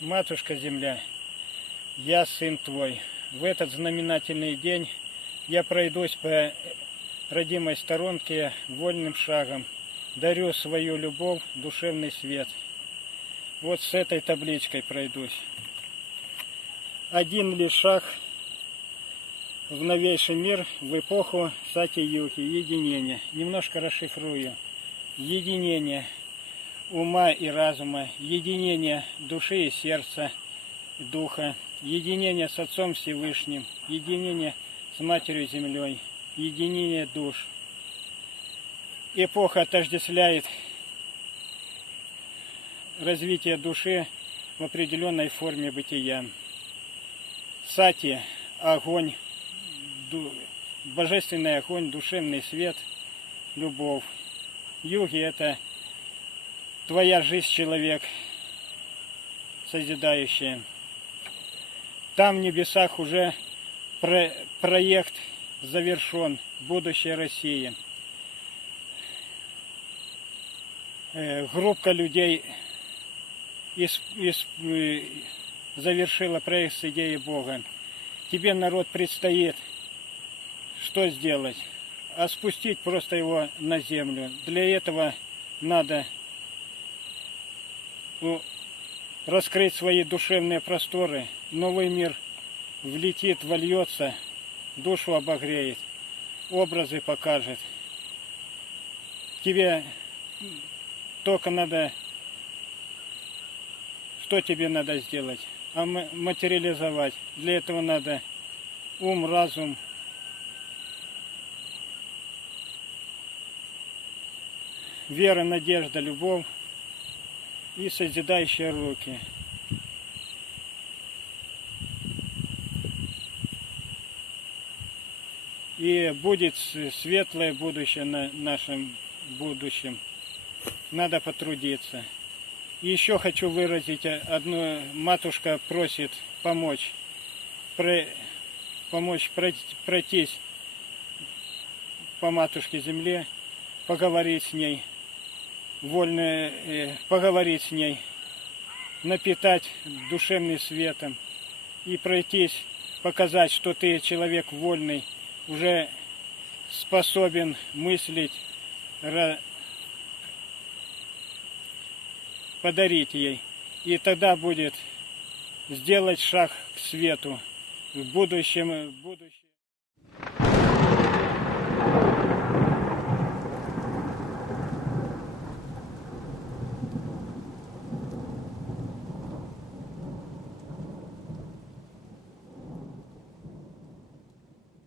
Матушка Земля, я сын твой. В этот знаменательный день я пройдусь по родимой сторонке вольным шагом, дарю свою любовь, душевный свет. Вот с этой табличкой пройдусь. Один лишь шаг в новейший мир, в эпоху Сати-Юги, единения. Немножко расшифрую. Единение ума и разума, единение души и сердца, духа, единение с Отцом Всевышним, единение с Матерью Землей, единение душ. Эпоха отождествляет развитие души в определенной форме бытия. Сати – огонь, божественный огонь, душевный свет, любовь. Юги – это твоя жизнь, человек, созидающая. Там в небесах уже проект завершен, будущее России. Группа людей завершила проект с идеей Бога. Тебе, народ, предстоит что сделать? А спустить просто его на землю. Для этого надо раскрыть свои душевные просторы. Новый мир влетит, вольется, душу обогреет, образы покажет. Тебе только надо, что тебе надо сделать? Материализовать. Для этого надо ум, разум, вера, надежда, любовь и созидающие руки. И будет светлое будущее на нашем будущем. Надо потрудиться. И еще хочу выразить одну. Матушка просит помочь. Помочь пройтись по матушке Земле, поговорить с ней. Поговорить с ней, напитать душевным светом и пройтись, показать, что ты человек вольный, уже способен мыслить, подарить ей. И тогда будет сделать шаг к свету, в будущем.